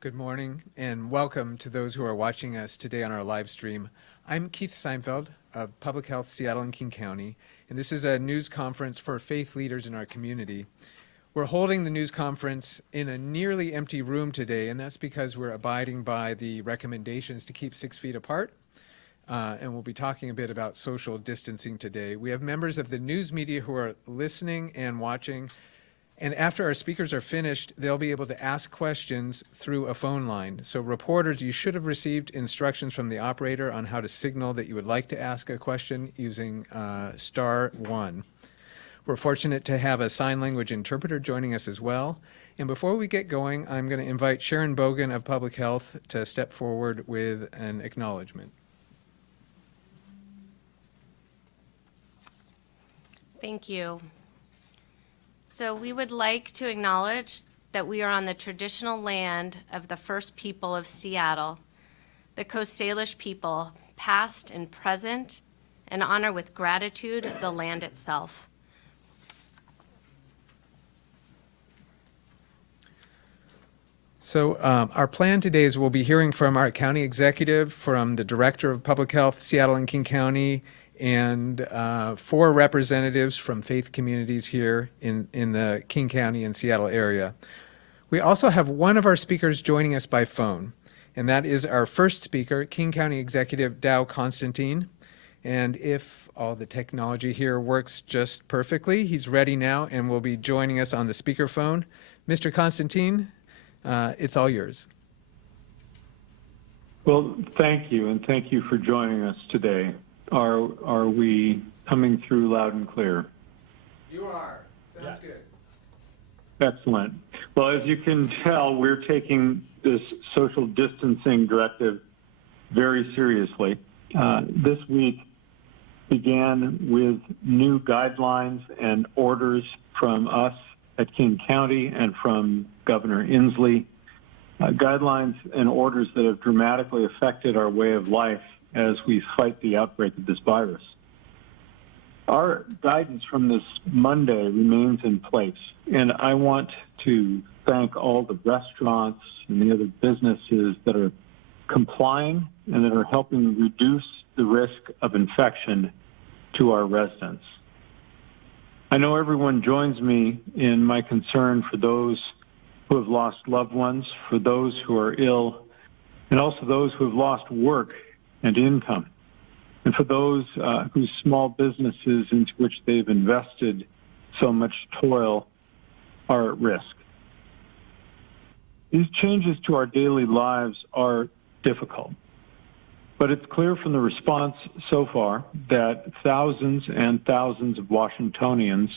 Good morning and welcome to those who are watching us today on our live stream. I'm Keith Seinfeld of Public Health Seattle and King County, and this is a news conference for faith leaders in our community. We're holding the news conference in a nearly empty room today, and that's because we're abiding by the recommendations to keep 6 feet apart. And we'll be talking a bit about social distancing today. We have members of the news media who are listening and watching. And after our speakers are finished, they'll be able to ask questions through a phone line. So reporters, you should have received instructions from the operator on how to signal that you would like to ask a question using *1. We're fortunate to have a sign language interpreter joining us as well. And before we get going, I'm going to invite Sharon Bogan of Public Health to step forward with an acknowledgement. Thank you. So we would like to acknowledge that we are on the traditional land of the first people of Seattle, the Coast Salish people, past and present, and honor with gratitude the land itself. So our plan today is we'll be hearing from our county executive, from the director of public health, Seattle and King County, and 4 representatives from faith communities here in the King County and Seattle area. We also have one of our speakers joining us by phone, and that is our first speaker, King County Executive Dow Constantine. And if all the technology here works just perfectly, he's ready now and will be joining us on the speakerphone. Mr. Constantine, it's all yours. Well, thank you, and thank you for joining us today. Are we coming through loud and clear? You are. Sounds yes. Good. Excellent. Well, as you can tell, we're taking this social distancing directive very seriously. This week began with new guidelines and orders from us at King County and from Governor Inslee, guidelines and orders that have dramatically affected our way of life as we fight the outbreak of this virus. Our guidance from this Monday remains in place, and I want to thank all the restaurants and the other businesses that are complying and that are helping reduce the risk of infection to our residents. I know everyone joins me in my concern for those who have lost loved ones, for those who are ill, and also those who have lost work and income, and for those whose small businesses into which they've invested so much toil are at risk. These changes to our daily lives are difficult, but it's clear from the response so far that thousands and thousands of Washingtonians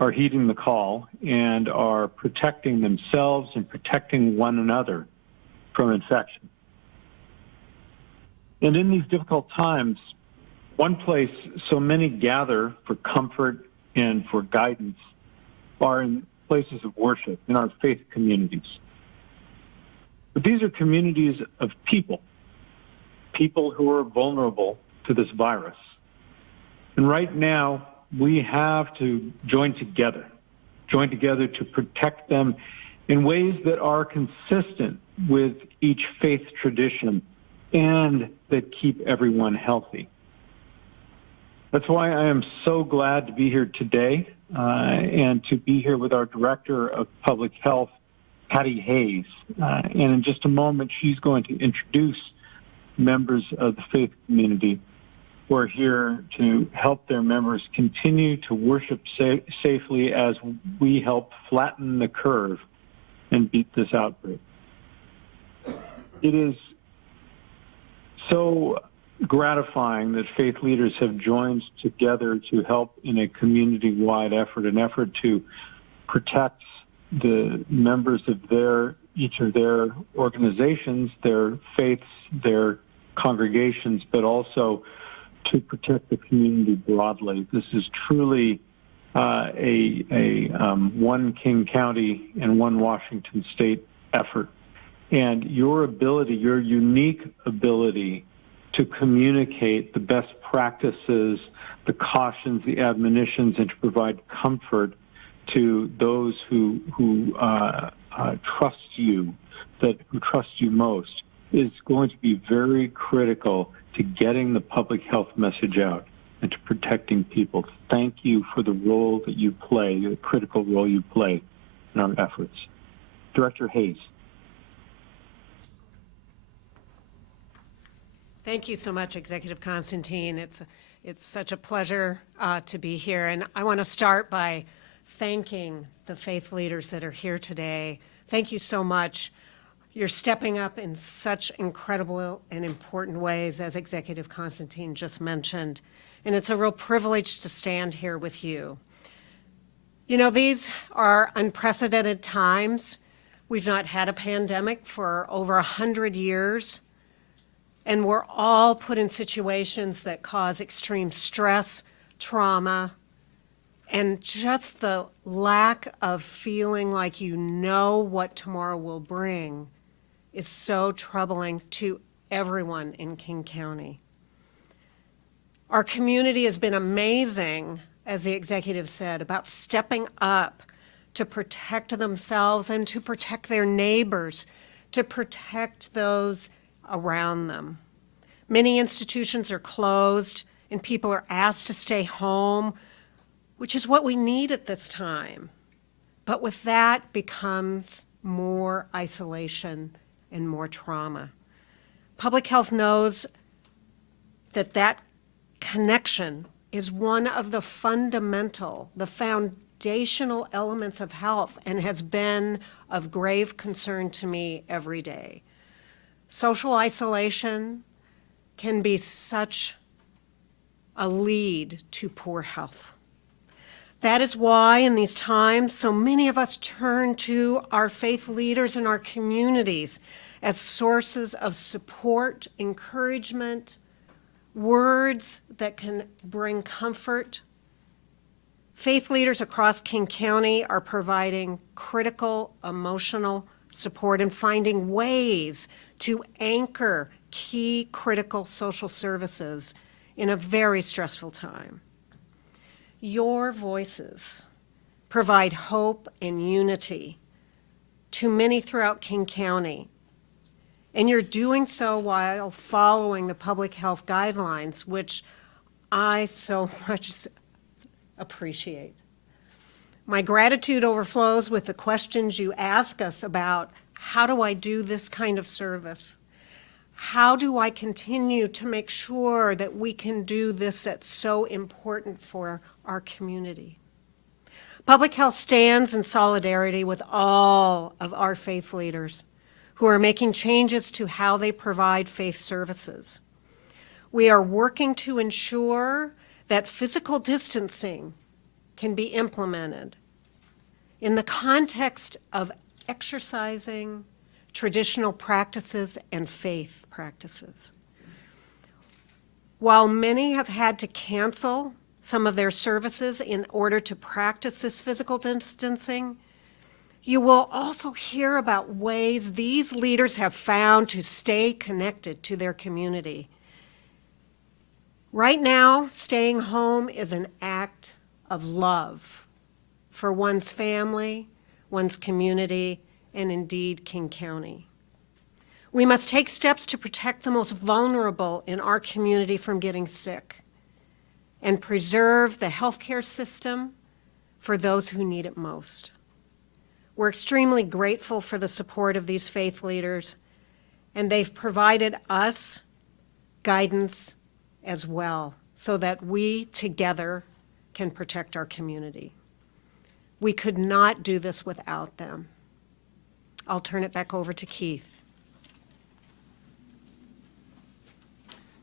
are heeding the call and are protecting themselves and protecting one another from infection. And in these difficult times, one place so many gather for comfort and for guidance are in places of worship, in our faith communities. But these are communities of people who are vulnerable to this virus. And right now, we have to join together to protect them in ways that are consistent with each faith tradition and that keep everyone healthy. That's why I am so glad to be here today and to be here with our Director of Public Health, Patty Hayes. And in just a moment, she's going to introduce members of the faith community who are here to help their members continue to worship safely as we help flatten the curve and beat this outbreak. It is so gratifying that faith leaders have joined together to help in a community-wide effort, an effort to protect the members of each of their organizations, their faiths, their congregations, but also to protect the community broadly. This is truly a one King County and one Washington State effort. And your ability, your unique ability to communicate the best practices, the cautions, the admonitions, and to provide comfort to those who trust you who trust you most is going to be very critical to getting the public health message out and to protecting people. Thank you for the role that you play, the critical role you play in our efforts. Director Hayes. Thank you so much, Executive Constantine. It's such a pleasure to be here. And I want to start by thanking the faith leaders that are here today. Thank you so much. You're stepping up in such incredible and important ways, as Executive Constantine just mentioned. And it's a real privilege to stand here with you. You know, these are unprecedented times. We've not had a pandemic for over 100 years. And we're all put in situations that cause extreme stress, trauma, and just the lack of feeling like you know what tomorrow will bring is so troubling to everyone in King County. Our community has been amazing, as the executive said, about stepping up to protect themselves and to protect their neighbors, to protect those around them. Many institutions are closed and people are asked to stay home, which is what we need at this time. But with that becomes more isolation and more trauma. Public health knows that that connection is one of the foundational elements of health and has been of grave concern to me every day. Social isolation can be such a lead to poor health. That is why in these times, so many of us turn to our faith leaders in our communities as sources of support, encouragement, words that can bring comfort. Faith leaders across King County are providing critical emotional support and finding ways to anchor key critical social services in a very stressful time. Your voices provide hope and unity to many throughout King County, and you're doing so while following the public health guidelines, which I so much appreciate. My gratitude overflows with the questions you ask us about how do I do this kind of service? How do I continue to make sure that we can do this that's so important for our community? Public health stands in solidarity with all of our faith leaders who are making changes to how they provide faith services. We are working to ensure that physical distancing can be implemented in the context of exercising traditional practices and faith practices. While many have had to cancel some of their services in order to practice this physical distancing, you will also hear about ways these leaders have found to stay connected to their community. Right now, staying home is an act of love for one's family, one's community, and indeed King County. We must take steps to protect the most vulnerable in our community from getting sick and preserve the healthcare system for those who need it most. We're extremely grateful for the support of these faith leaders, and they've provided us guidance as well so that we together can protect our community. We could not do this without them. I'll turn it back over to Keith.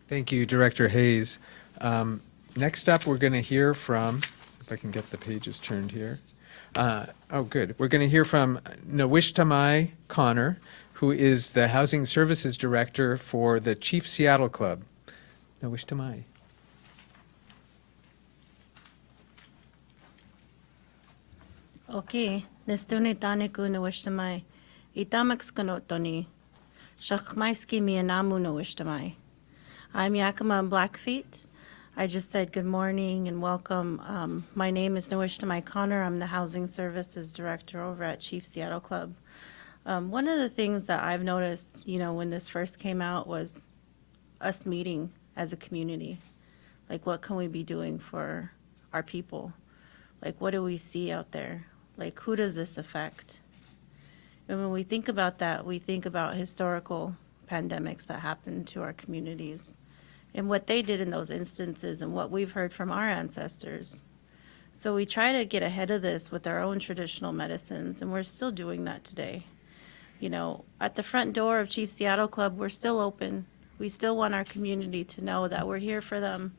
Thank you, Director Hayes. Next up, we're going to hear from, if I can get the pages turned here. Good. We're going to hear from Nawishtamai Connor, who is the Housing Services Director for the Chief Seattle Club. Nawishtamai. Okay, nestune taniku nawishtamai. Itamax konotoni. Shakmaiski mianamu nawishtamai. I'm Yakima Blackfeet. I just said good morning and welcome. My name is Nawishtamai Connor. I'm the Housing Services Director over at Chief Seattle Club. One of the things that I've noticed, when this first came out was us meeting as a community. Like, what can we be doing for our people? Like, what do we see out there? Like, who does this affect? And when we think about that, we think about historical pandemics that happened to our communities and what they did in those instances and what we've heard from our ancestors. So we try to get ahead of this with our own traditional medicines, and we're still doing that today. At the front door of Chief Seattle Club, we're still open. We still want our community to know that we're here for them,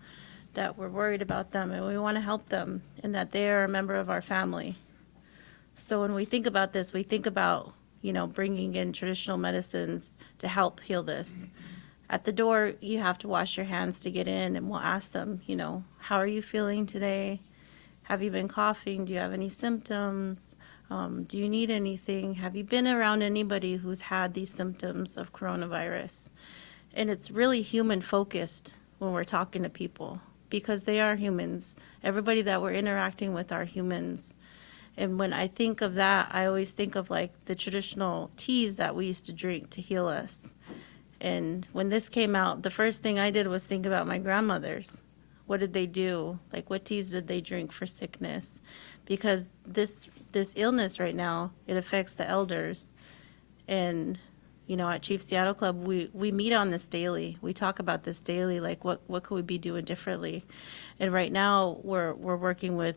that we're worried about them, and we want to help them, and that they are a member of our family. So when we think about this, we think about, bringing in traditional medicines to help heal this. At the door, you have to wash your hands to get in, and we'll ask them, how are you feeling today? Have you been coughing? Do you have any symptoms? Do you need anything? Have you been around anybody who's had these symptoms of coronavirus? And it's really human focused when we're talking to people, because they are humans. Everybody that we're interacting with are humans. And when I think of that, I always think of like the traditional teas that we used to drink to heal us. And when this came out, the first thing I did was think about my grandmothers. What did they do? Like, what teas did they drink for sickness? Because this illness right now, it affects the elders. And, at Chief Seattle Club, we meet on this daily. We talk about this daily, like what could we be doing differently? And right now, we're working with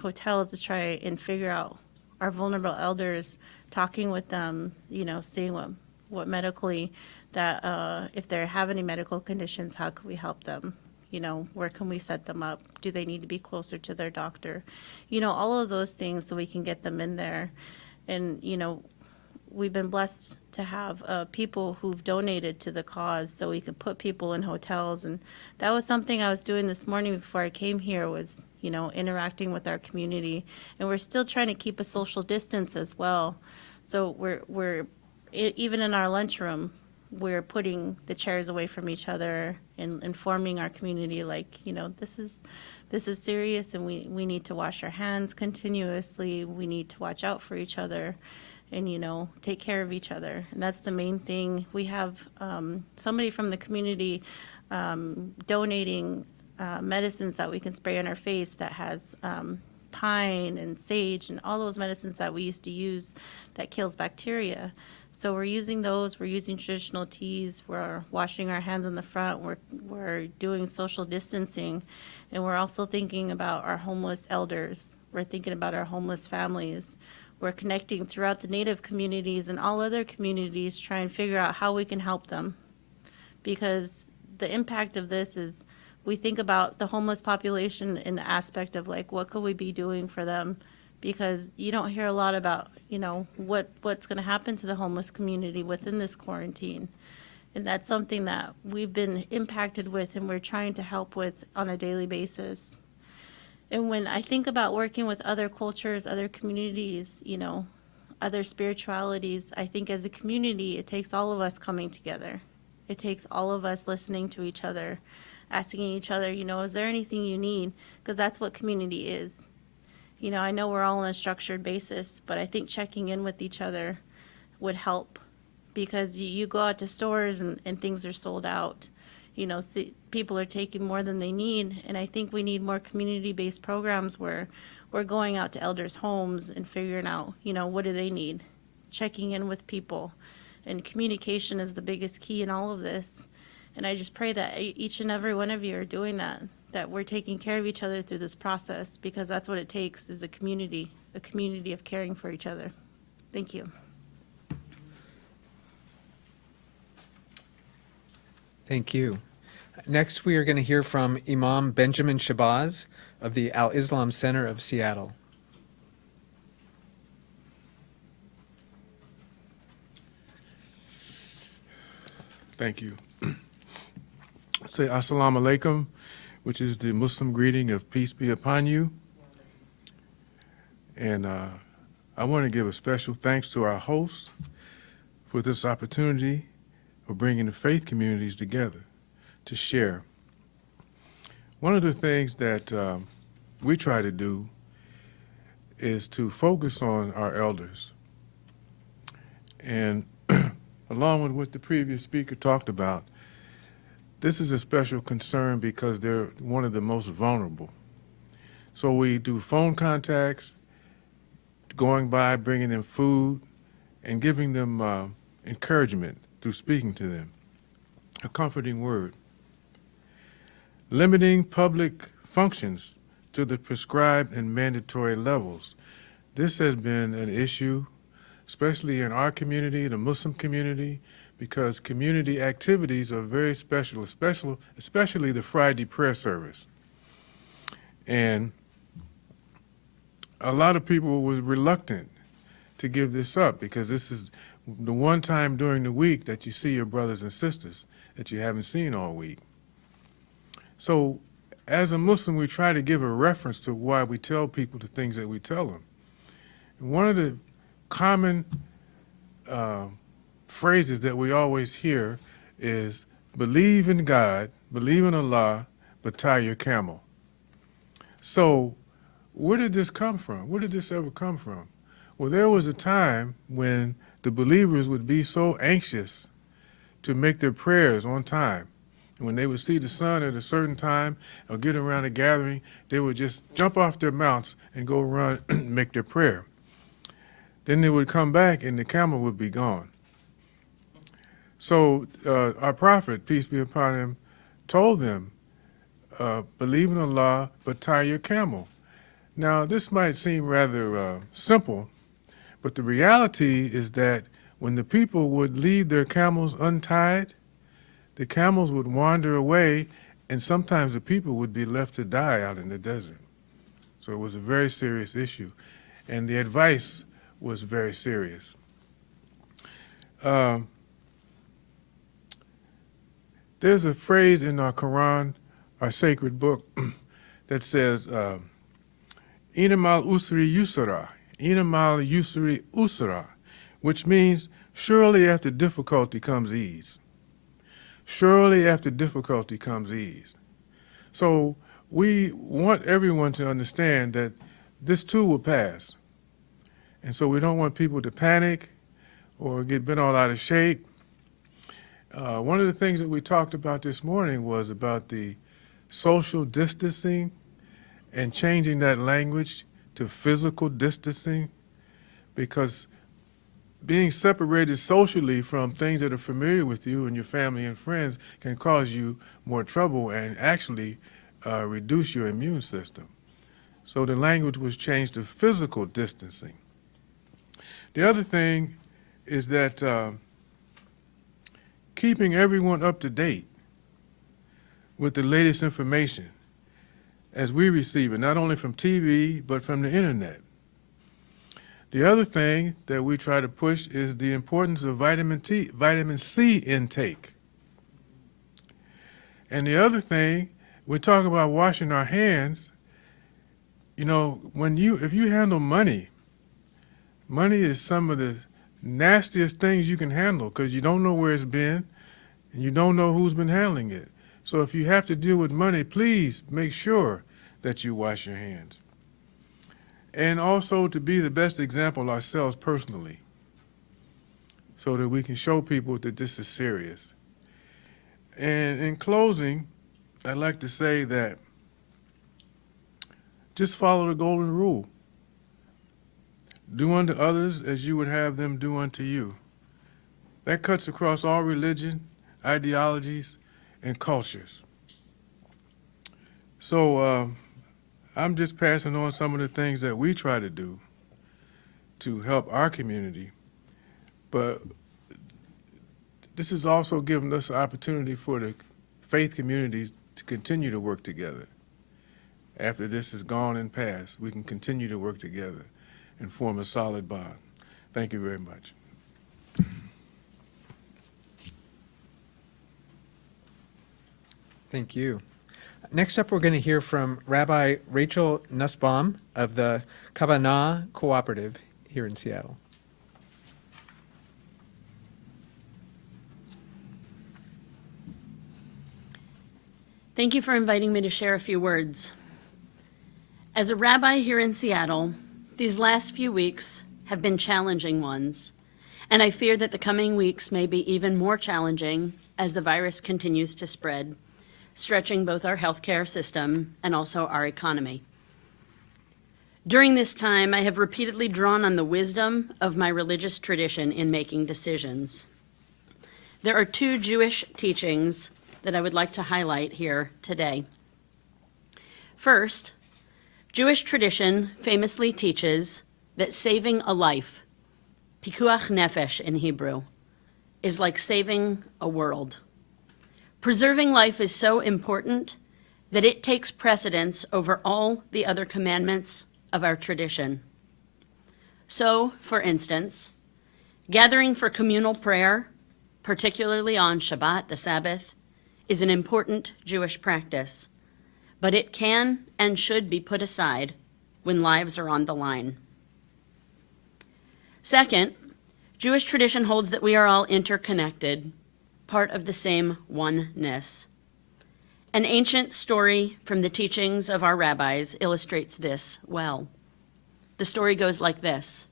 hotels to try and figure out our vulnerable elders, talking with them, seeing what medically, that if they have any medical conditions, how can we help them? Where can we set them up? Do they need to be closer to their doctor? All of those things so we can get them in there. And, we've been blessed to have people who've donated to the cause so we could put people in hotels. And that was something I was doing this morning before I came here was, interacting with our community. And we're still trying to keep a social distance as well. So we're even in our lunchroom, we're putting the chairs away from each other and informing our community, like, this is serious, and we need to wash our hands continuously. We need to watch out for each other and, take care of each other. And that's the main thing. We have somebody from the community donating medicines that we can spray on our face that has pine and sage and all those medicines that we used to use that kills bacteria. So we're using those. We're using traditional teas. We're washing our hands in the front. We're doing social distancing, and we're also thinking about our homeless elders. We're thinking about our homeless families. We're connecting throughout the Native communities and all other communities, trying to figure out how we can help them, because the impact of this is we think about the homeless population in the aspect of like, what could we be doing for them? Because you don't hear a lot about, what's going to happen to the homeless community within this quarantine. And that's something that we've been impacted with and we're trying to help with on a daily basis. And when I think about working with other cultures, other communities, other spiritualities, I think as a community, it takes all of us coming together. It takes all of us listening to each other, asking each other, is there anything you need? Because that's what community is. I know we're all on a structured basis, but I think checking in with each other would help, because you go out to stores and things are sold out. People are taking more than they need, and I think we need more community-based programs where we're going out to elders' homes and figuring out, what do they need, checking in with people. And communication is the biggest key in all of this. And I just pray that each and every one of you are doing that we're taking care of each other through this process, because that's what it takes, is a community of caring for each other. Thank you. Thank you. Next, we are going to hear from Imam Benjamin Shabazz of the Al-Islam Center of Seattle. Thank you. Say Assalamu alaikum, which is the Muslim greeting of peace be upon you. And I want to give a special thanks to our hosts for this opportunity of bringing the faith communities together to share. One of the things that we try to do is to focus on our elders And along with what the previous speaker talked about, this is a special concern because they're one of the most vulnerable. So we do phone contacts, going by, bringing them food, and giving them encouragement through speaking to them, a comforting word. Limiting public functions to the prescribed and mandatory levels. This has been an issue, especially in our community, the Muslim community, because community activities are very special, especially the Friday prayer service. And a lot of people were reluctant to give this up because this is the one time during the week that you see your brothers and sisters that you haven't seen all week. So as a Muslim, we try to give a reference to why we tell people the things that we tell them. And one of the common phrases that we always hear is believe in God, believe in Allah, but tie your camel. So where did this come from? Where did this ever come from? Well, there was a time when the believers would be so anxious to make their prayers on time. And when they would see the sun at a certain time or get around a gathering, they would just jump off their mounts and go run and make their prayer. Then they would come back and the camel would be gone. So our prophet, peace be upon him, told them, believe in Allah, but tie your camel. Now, this might seem rather simple, but the reality is that when the people would leave their camels untied, the camels would wander away, and sometimes the people would be left to die out in the desert. So it was a very serious issue, and the advice was very serious. There's a phrase in our Quran, our sacred book, that says, Inam al-usri yusra, Inam al-yusri usra, which means surely after difficulty comes ease. Surely after difficulty comes ease. So we want everyone to understand that this too will pass. And so we don't want people to panic or get bent all out of shape. One of the things that we talked about this morning was about the social distancing and changing that language to physical distancing, because being separated socially from things that are familiar with you and your family and friends can cause you more trouble and actually reduce your immune system. So the language was changed to physical distancing. The other thing is that keeping everyone up to date with the latest information as we receive it, not only from TV, but from the internet. The other thing that we try to push is the importance of vitamin C intake. And the other thing, we talk about washing our hands. You know, if you handle money is some of the nastiest things you can handle because you don't know where it's been and you don't know who's been handling it. So if you have to deal with money, please make sure that you wash your hands. And also to be the best example ourselves personally so that we can show people that this is serious. And in closing, I'd like to say that just follow the golden rule. Do unto others as you would have them do unto you. That cuts across all religion, ideologies, and cultures. So I'm just passing on some of the things that we try to do to help our community. But this has also given us an opportunity for the faith communities to continue to work together. After this is gone and past, we can continue to work together and form a solid bond. Thank you very much. Thank you. Next up, we're going to hear from Rabbi Rachel Nussbaum of the Kavanah Cooperative here in Seattle. Thank you for inviting me to share a few words. As a rabbi here in Seattle, these last few weeks have been challenging ones, and I fear that the coming weeks may be even more challenging as the virus continues to spread, stretching both our healthcare system and also our economy. During this time, I have repeatedly drawn on the wisdom of my religious tradition in making decisions. There are two Jewish teachings that I would like to highlight here today. First, Jewish tradition famously teaches that saving a life, pikuach nefesh in Hebrew, is like saving a world. Preserving life is so important that it takes precedence over all the other commandments of our tradition. So, for instance, gathering for communal prayer, particularly on Shabbat, the Sabbath, is an important Jewish practice, but it can and should be put aside when lives are on the line. Second, Jewish tradition holds that we are all interconnected, part of the same oneness. An ancient story from the teachings of our rabbis illustrates this well. The story goes like this.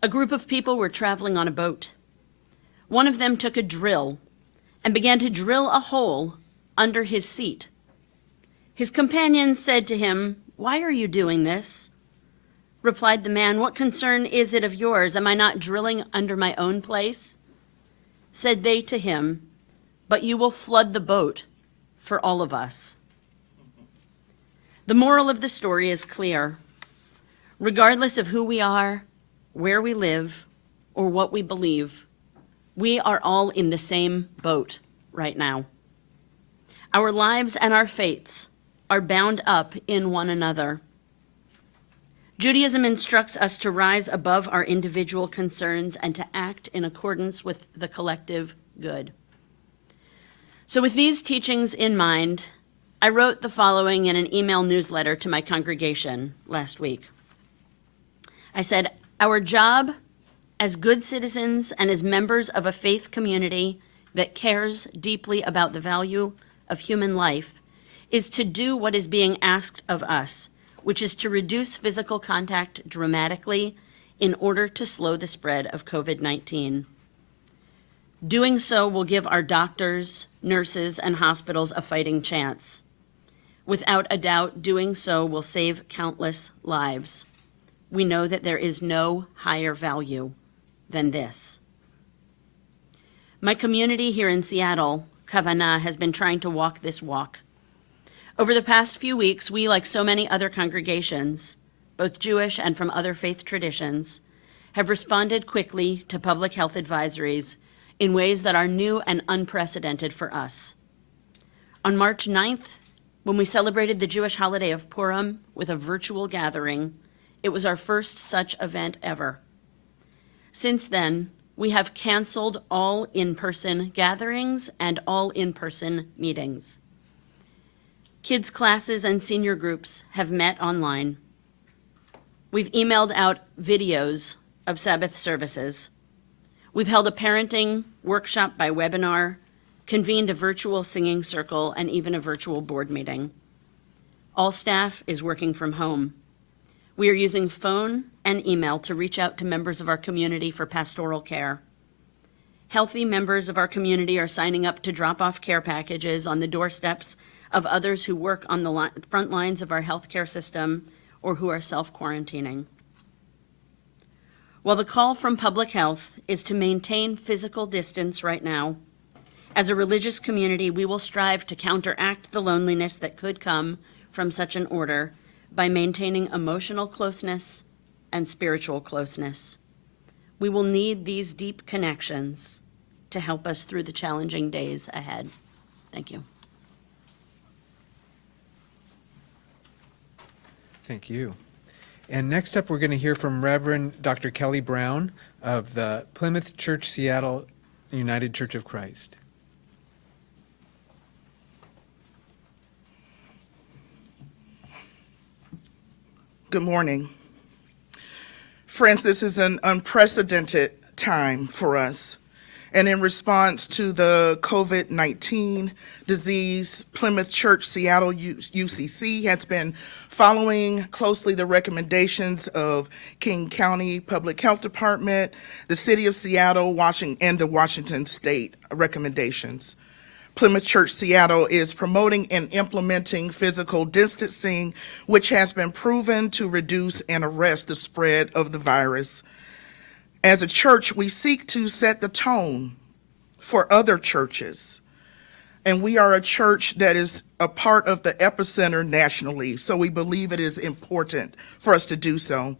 A group of people were traveling on a boat. One of them took a drill and began to drill a hole under his seat. His companions said to him, "Why are you doing this?" Replied the man, "What concern is it of yours? Am I not drilling under my own place?" Said they to him, "But you will flood the boat for all of us." The moral of the story is clear. Regardless of who we are, where we live, or what we believe, we are all in the same boat right now. Our lives and our fates are bound up in one another. Judaism instructs us to rise above our individual concerns and to act in accordance with the collective good. So with these teachings in mind, I wrote the following in an email newsletter to my congregation last week. I said, our job as good citizens and as members of a faith community that cares deeply about the value of human life is to do what is being asked of us, which is to reduce physical contact dramatically in order to slow the spread of COVID-19. Doing so will give our doctors, nurses, and hospitals a fighting chance. Without a doubt, doing so will save countless lives. We know that there is no higher value than this. My community here in Seattle, Kavanah, has been trying to walk this walk. Over the past few weeks, we, like so many other congregations, both Jewish and from other faith traditions, have responded quickly to public health advisories in ways that are new and unprecedented for us. On March 9th, when we celebrated the Jewish holiday of Purim with a virtual gathering, it was our first such event ever. Since then, we have canceled all in-person gatherings and all in-person meetings. Kids' classes and senior groups have met online. We've emailed out videos of Sabbath services. We've held a parenting workshop by webinar, convened a virtual singing circle, and even a virtual board meeting. All staff is working from home. We are using phone and email to reach out to members of our community for pastoral care. Healthy members of our community are signing up to drop off care packages on the doorsteps of others who work on the front lines of our healthcare system or who are self-quarantining. While the call from public health is to maintain physical distance right now, as a religious community, we will strive to counteract the loneliness that could come from such an order by maintaining emotional closeness and spiritual closeness. We will need these deep connections to help us through the challenging days ahead. Thank you. Thank you. And next up, we're going to hear from Reverend Dr. Kelly Brown of the Plymouth Church Seattle United Church of Christ. Good morning. Friends, this is an unprecedented time for us And in response to the COVID-19 disease, Plymouth Church Seattle UCC has been following closely the recommendations of King County Public Health Department, the City of Seattle, and the Washington State recommendations. Plymouth Church Seattle is promoting and implementing physical distancing, which has been proven to reduce and arrest the spread of the virus. As a church, we seek to set the tone for other churches. And we are a church that is a part of the epicenter nationally, so we believe it is important for us to do so.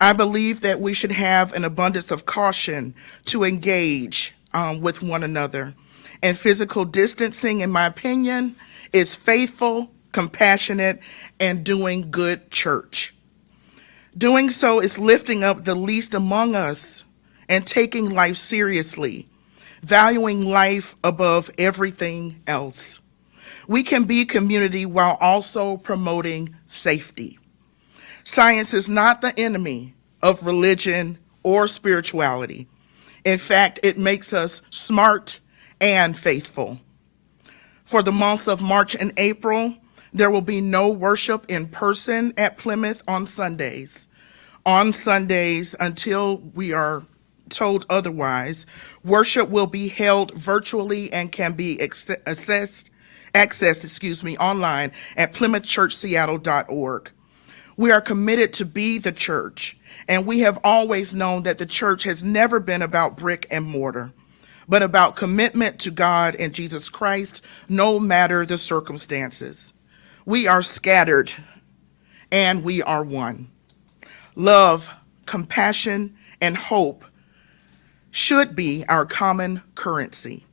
I believe that we should have an abundance of caution to engage with one another. And physical distancing, in my opinion, is faithful, compassionate, and doing good church. Doing so is lifting up the least among us and taking life seriously, valuing life above everything else. We can be community while also promoting safety. Science is not the enemy of religion or spirituality. In fact, it makes us smart and faithful. For the months of March and April, there will be no worship in person at Plymouth on Sundays. On Sundays, until we are told otherwise, worship will be held virtually and can be accessed online at plymouthchurchseattle.org. We are committed to be the church, and we have always known that the church has never been about brick and mortar, but about commitment to God and Jesus Christ, no matter the circumstances. We are scattered, and we are one. Love, compassion, and hope should be our common currency.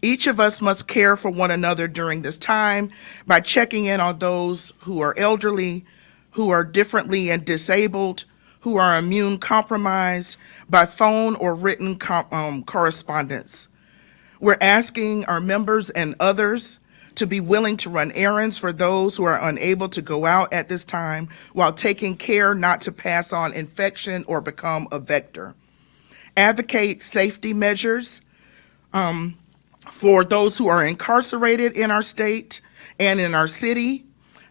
Each of us must care for one another during this time by checking in on those who are elderly, who are differently and disabled, who are immune compromised, by phone or written correspondence. We're asking our members and others to be willing to run errands for those who are unable to go out at this time while taking care not to pass on infection or become a vector. Advocate safety measures for those who are incarcerated in our state and in our city,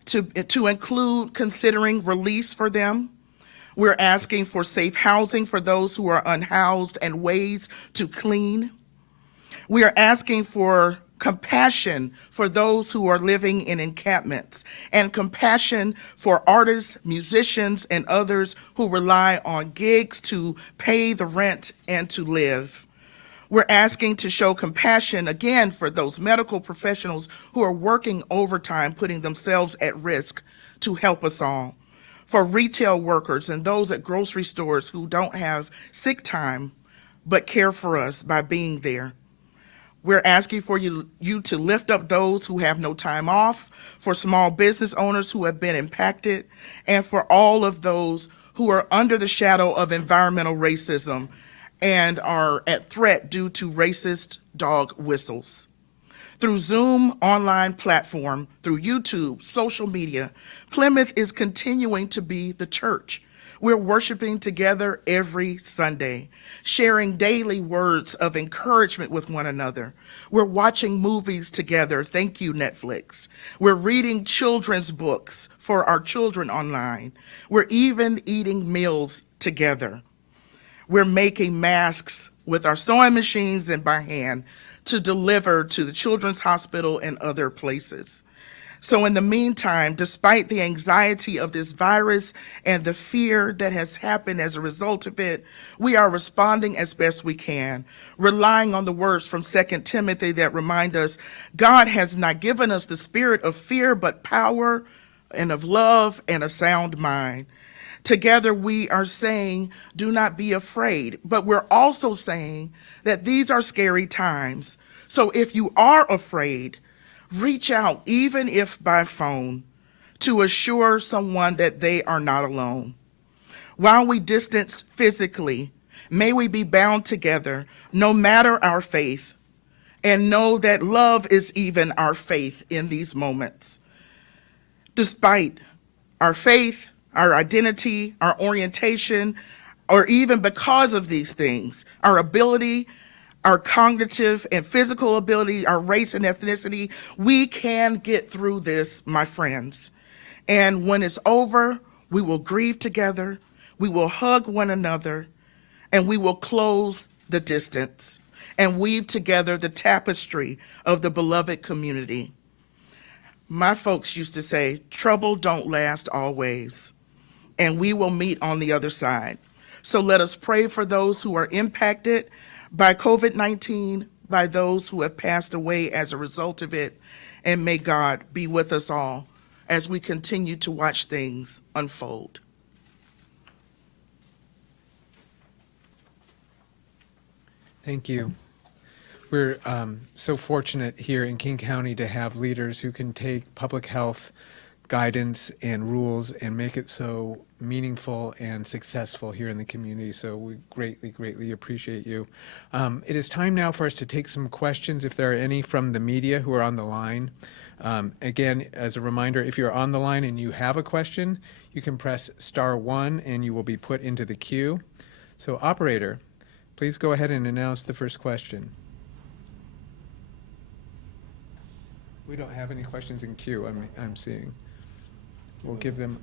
to include considering release for them. We're asking for safe housing for those who are unhoused and ways to clean. We are asking for compassion for those who are living in encampments, and compassion for artists, musicians, and others who rely on gigs to pay the rent and to live. We're asking to show compassion again for those medical professionals who are working overtime, putting themselves at risk to help us all. For retail workers and those at grocery stores who don't have sick time, but care for us by being there. We're asking for you to lift up those who have no time off, for small business owners who have been impacted, and for all of those who are under the shadow of environmental racism and are at threat due to racist dog whistles. Through Zoom online platform, through YouTube, social media, Plymouth is continuing to be the church. We're worshiping together every Sunday, sharing daily words of encouragement with one another. We're watching movies together. Thank you, Netflix. We're reading children's books for our children online. We're even eating meals together. We're making masks with our sewing machines and by hand to deliver to the Children's Hospital and other places. So in the meantime, despite the anxiety of this virus and the fear that has happened as a result of it, we are responding as best we can, relying on the words from 2 Timothy that remind us, God has not given us the spirit of fear, but power and of love and a sound mind. Together we are saying, do not be afraid, but we're also saying that these are scary times. So if you are afraid, reach out, even if by phone, to assure someone that they are not alone. While we distance physically, may we be bound together, no matter our faith, and know that love is even our faith in these moments. Despite our faith, our identity, our orientation, or even because of these things, our ability our cognitive and physical ability, our race and ethnicity. We can get through this, my friends. And when it's over, we will grieve together, we will hug one another, and we will close the distance and weave together the tapestry of the beloved community. My folks used to say, trouble don't last always, and we will meet on the other side. So let us pray for those who are impacted by COVID-19, by those who have passed away as a result of it, and may God be with us all as we continue to watch things unfold. Thank you. We're so fortunate here in King County to have leaders who can take public health guidance and rules and make it so meaningful and successful here in the community. So we greatly, greatly appreciate you. It is time now for us to take some questions, if there are any from the media who are on the line. Again, as a reminder, if you're on the line and you have a question, you can press *1 and you will be put into the queue. So operator, please go ahead and announce the first question. We don't have any questions in queue, I'm seeing. We'll give them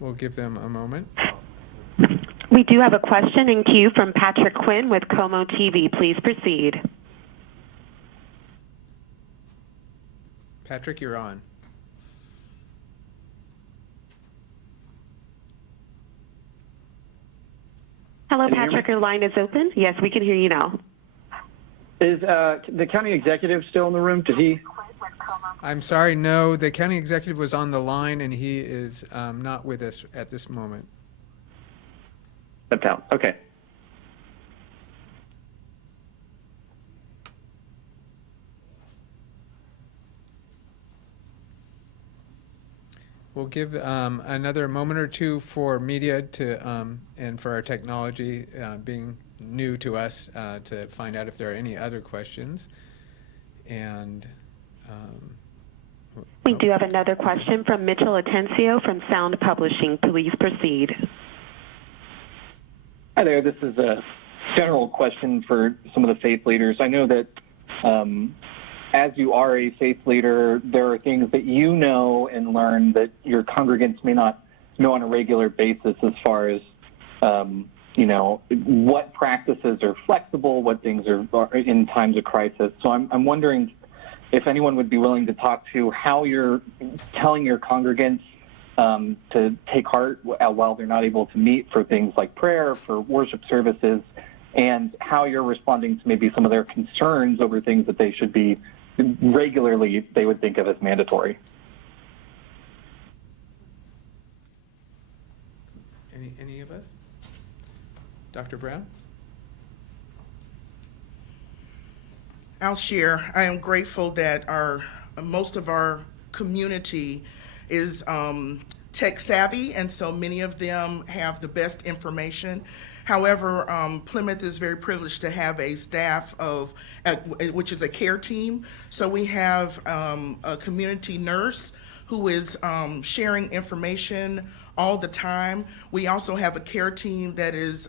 a moment. We do have a question in queue from Patrick Quinn with Como TV. Please proceed. Patrick, you're on. Hello, Can you hear Patrick. me? Your line is open. Yes, we can hear you now. Is the county executive still in the room? Did he? I'm sorry, no, the county executive was on the line and he is not with us at this moment. Stepped out. Okay. We'll give another moment or two for media to and for our technology being new to us to find out if there are any other questions. And We do have another question from Mitchell Atencio from Sound Publishing. Please proceed. Hi there. This is a general question for some of the faith leaders. I know that as you are a faith leader, there are things that you know and learn that your congregants may not know on a regular basis as far as, what practices are flexible, what things are in times of crisis. So I'm wondering if anyone would be willing to talk to how you're telling your congregants to take heart while they're not able to meet for things like prayer, for worship services, and how you're responding to maybe some of their concerns over things that they should be regularly, they would think of as mandatory. any of us? Dr. Brown? I'll share. I am grateful that most of our community is tech savvy, and so many of them have the best information. However, Plymouth is very privileged to have a staff which is a care team. So we have a community nurse who is sharing information all the time. We also have a care team that is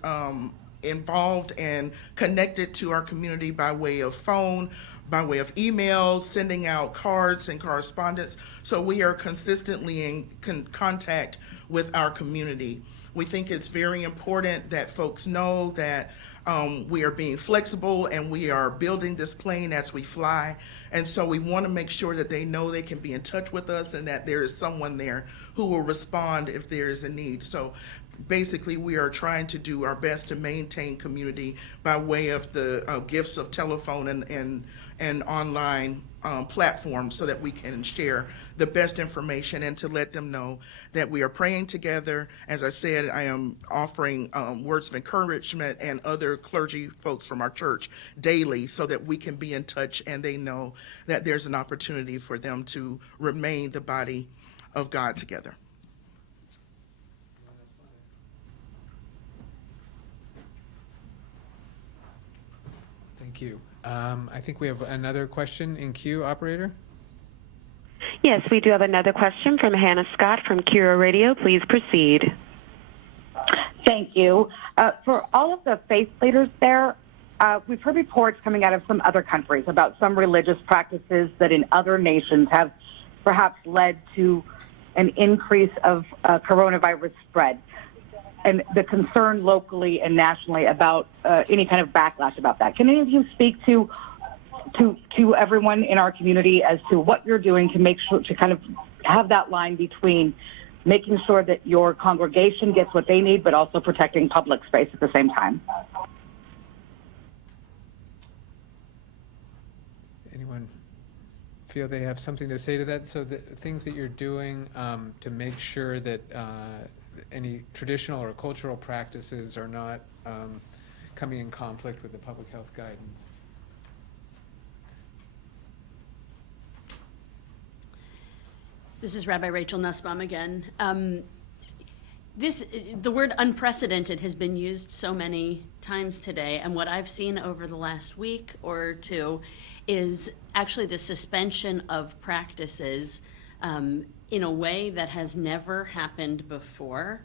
involved and connected to our community by way of phone, by way of emails, sending out cards and correspondence. So we are consistently in contact with our community. We think it's very important that folks know that we are being flexible and we are building this plane as we fly. And so we want to make sure that they know they can be in touch with us and that there is someone there who will respond if there is a need. So basically, we are trying to do our best to maintain community by way of the gifts of telephone and online platforms so that we can share the best information and to let them know that we are praying together. As I said, I am offering words of encouragement and other clergy folks from our church daily so that we can be in touch and they know that there's an opportunity for them to remain the body of God together. Thank you. I think we have another question in queue, operator. Yes, we do have another question from Hannah Scott from Cura Radio. Please proceed. Thank you. For all of the faith leaders there, we've heard reports coming out of some other countries about some religious practices that in other nations have perhaps led to an increase of coronavirus spread, and the concern locally and nationally about any kind of backlash about that. Can any of you speak to everyone in our community as to what you're doing to make sure to kind of have that line between making sure that your congregation gets what they need, but also protecting public space at the same time? Anyone feel they have something to say to that? So the things that you're doing to make sure that any traditional or cultural practices are not coming in conflict with the public health guidance. This is Rabbi Rachel Nussbaum again. The word unprecedented has been used so many times today, and what I've seen over the last week or two is actually the suspension of practices in a way that has never happened before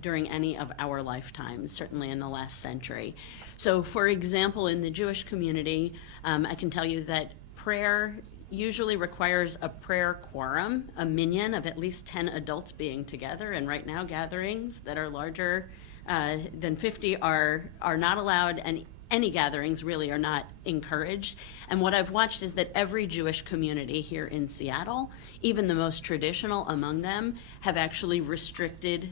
during any of our lifetimes, certainly in the last century. So, for example, in the Jewish community, I can tell you that prayer usually requires a prayer quorum, a minyan of at least 10 adults being together, and right now gatherings that are larger than 50 are not allowed, and any gatherings really are not encouraged. And what I've watched is that every Jewish community here in Seattle, even the most traditional among them, have actually restricted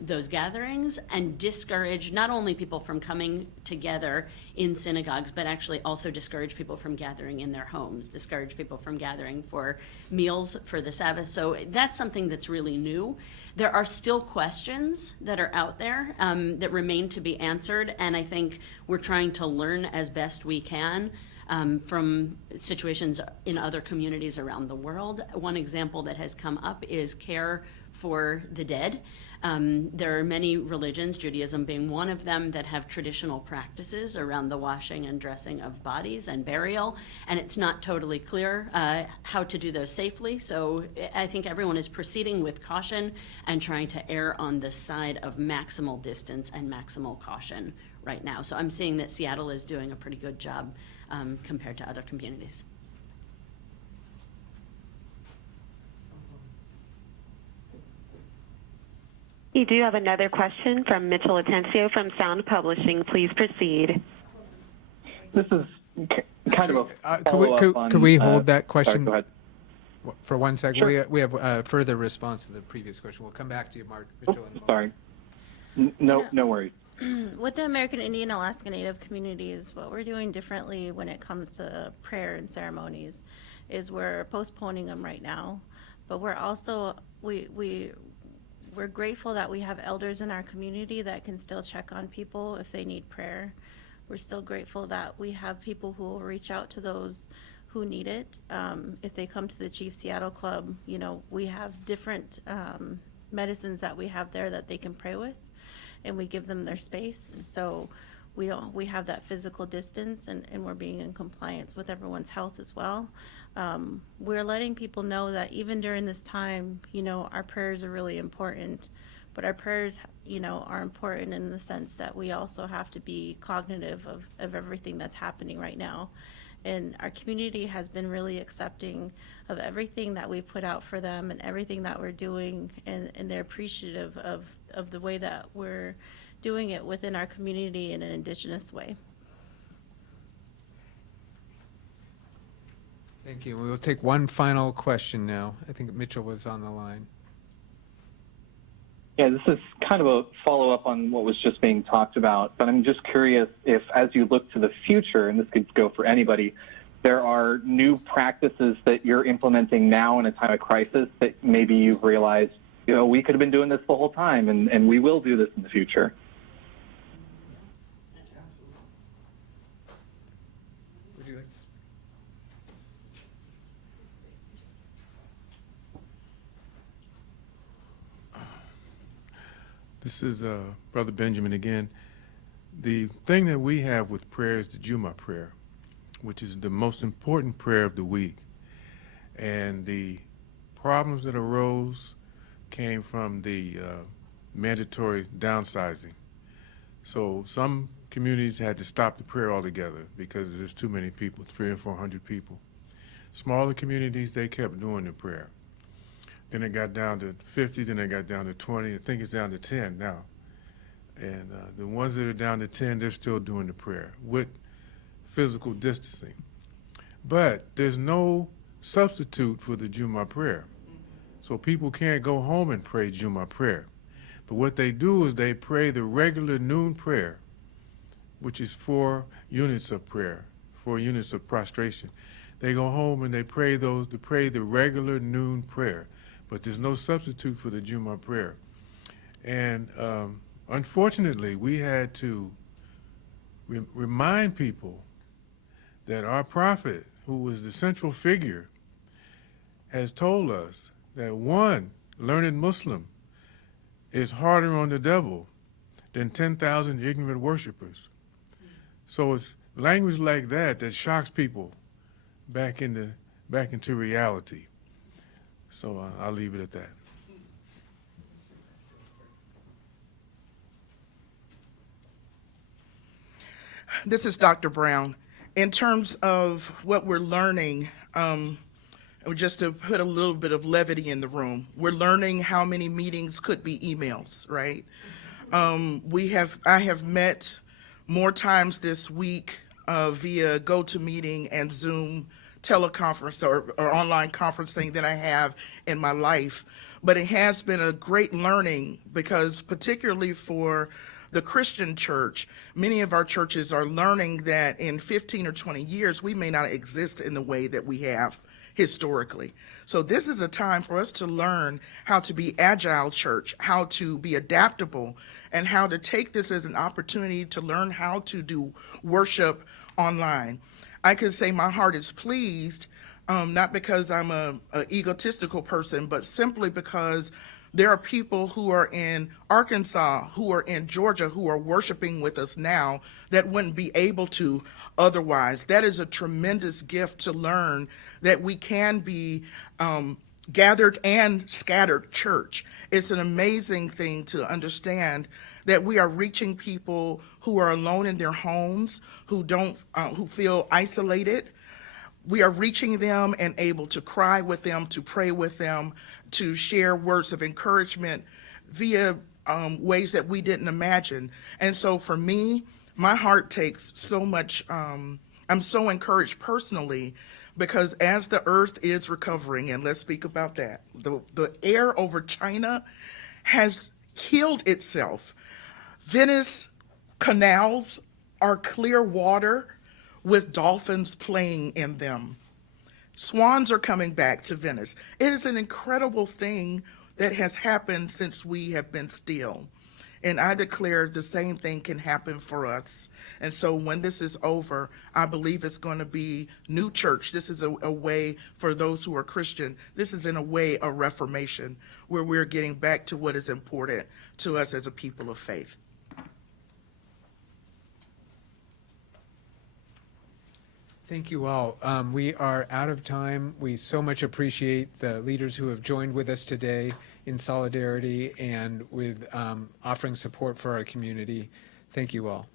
those gatherings and discourage not only people from coming together in synagogues, but actually also discourage people from gathering in their homes, discourage people from gathering for meals for the Sabbath. So that's something that's really new. There are still questions that are out there that remain to be answered, and I think we're trying to learn as best we can from situations in other communities around the world. One example that has come up is care for the dead. There are many religions, Judaism being one of them, that have traditional practices around the washing and dressing of bodies and burial, and it's not totally clear how to do those safely. So I think everyone is proceeding with caution and trying to err on the side of maximal distance and maximal caution right now. So I'm seeing that Seattle is doing a pretty good job compared to other communities. You do have another question from Mitchell Atencio from Sound Publishing. Please proceed. This is kind of a Could follow-up on... we hold that question Sorry, go ahead. for 1 second? Sure. We have a further response to the previous question. We'll come back to you, Mark Mitchell. in a moment. Sorry. No worries. With the American Indian Alaska Native communities, what we're doing differently when it comes to prayer and ceremonies is we're postponing them right now, but we're also, we're grateful that we have elders in our community that can still check on people if they need prayer. We're still grateful that we have people who will reach out to those who need it. If they come to the Chief Seattle Club, we have different medicines that we have there that they can pray with, and we give them their space. So we have that physical distance, and we're being in compliance with everyone's health as well. We're letting people know that even during this time, our prayers are really important, but our prayers, are important in the sense that we also have to be cognitive of everything that's happening right now. And our community has been really accepting of everything that we put out for them and everything that we're doing, and they're appreciative of the way that we're doing it within our community in an indigenous way. Thank you. We will take one final question now. I think Mitchell was on the line. Yeah, this is kind of a follow-up on what was just being talked about, but I'm just curious if, as you look to the future, and this could go for anybody, there are new practices that you're implementing now in a time of crisis that maybe you've realized, we could have been doing this the whole time, and we will do this in the future. Would you like to? This is Brother Benjamin again. The thing that we have with prayer is the Juma prayer, which is the most important prayer of the week. And the problems that arose came from the mandatory downsizing. So some communities had to stop the prayer altogether because there's too many people, 300 or 400 people. Smaller communities, they kept doing the prayer. Then it got down to 50, then it got down to 20. I think it's down to 10 now. And the ones that are down to 10, they're still doing the prayer with physical distancing. But there's no substitute for the Juma prayer. So people can't go home and pray Juma prayer. But what they do is they pray the regular noon prayer, which is 4 units of prayer, 4 units of prostration. They go home and they pray the regular noon prayer. But there's no substitute for the Juma prayer. And unfortunately, we had to remind people that our prophet, who was the central figure, has told us that one learned Muslim is harder on the devil than 10,000 ignorant worshipers. So it's language like that that shocks people back into reality. So I'll leave it at that. This is Dr. Brown. In terms of what we're learning, just to put a little bit of levity in the room, we're learning how many meetings could be emails, right? I have met more times this week via GoToMeeting and Zoom teleconference or online conferencing than I have in my life. But it has been a great learning because particularly for the Christian church, many of our churches are learning that in 15 or 20 years, we may not exist in the way that we have historically. So this is a time for us to learn how to be agile church, how to be adaptable, and how to take this as an opportunity to learn how to do worship online. I can say my heart is pleased, not because I'm a egotistical person, but simply because there are people who are in Arkansas, who are in Georgia, who are worshiping with us now that wouldn't be able to otherwise. That is a tremendous gift to learn that we can be gathered and scattered church. It's an amazing thing to understand that we are reaching people who are alone in their homes, who feel isolated. We are reaching them and able to cry with them, to pray with them, to share words of encouragement via ways that we didn't imagine. And so for me, my heart takes so much, I'm so encouraged personally because as the earth is recovering, and let's speak about that, the air over China has healed itself. Venice canals are clear water with dolphins playing in them. Swans are coming back to Venice. It is an incredible thing that has happened since we have been still. And I declare the same thing can happen for us. And so when this is over, I believe it's going to be new church. This is a way for those who are Christian. This is in a way a reformation where we're getting back to what is important to us as a people of faith. Thank you all. We are out of time. We so much appreciate the leaders who have joined with us today in solidarity and with offering support for our community. Thank you all.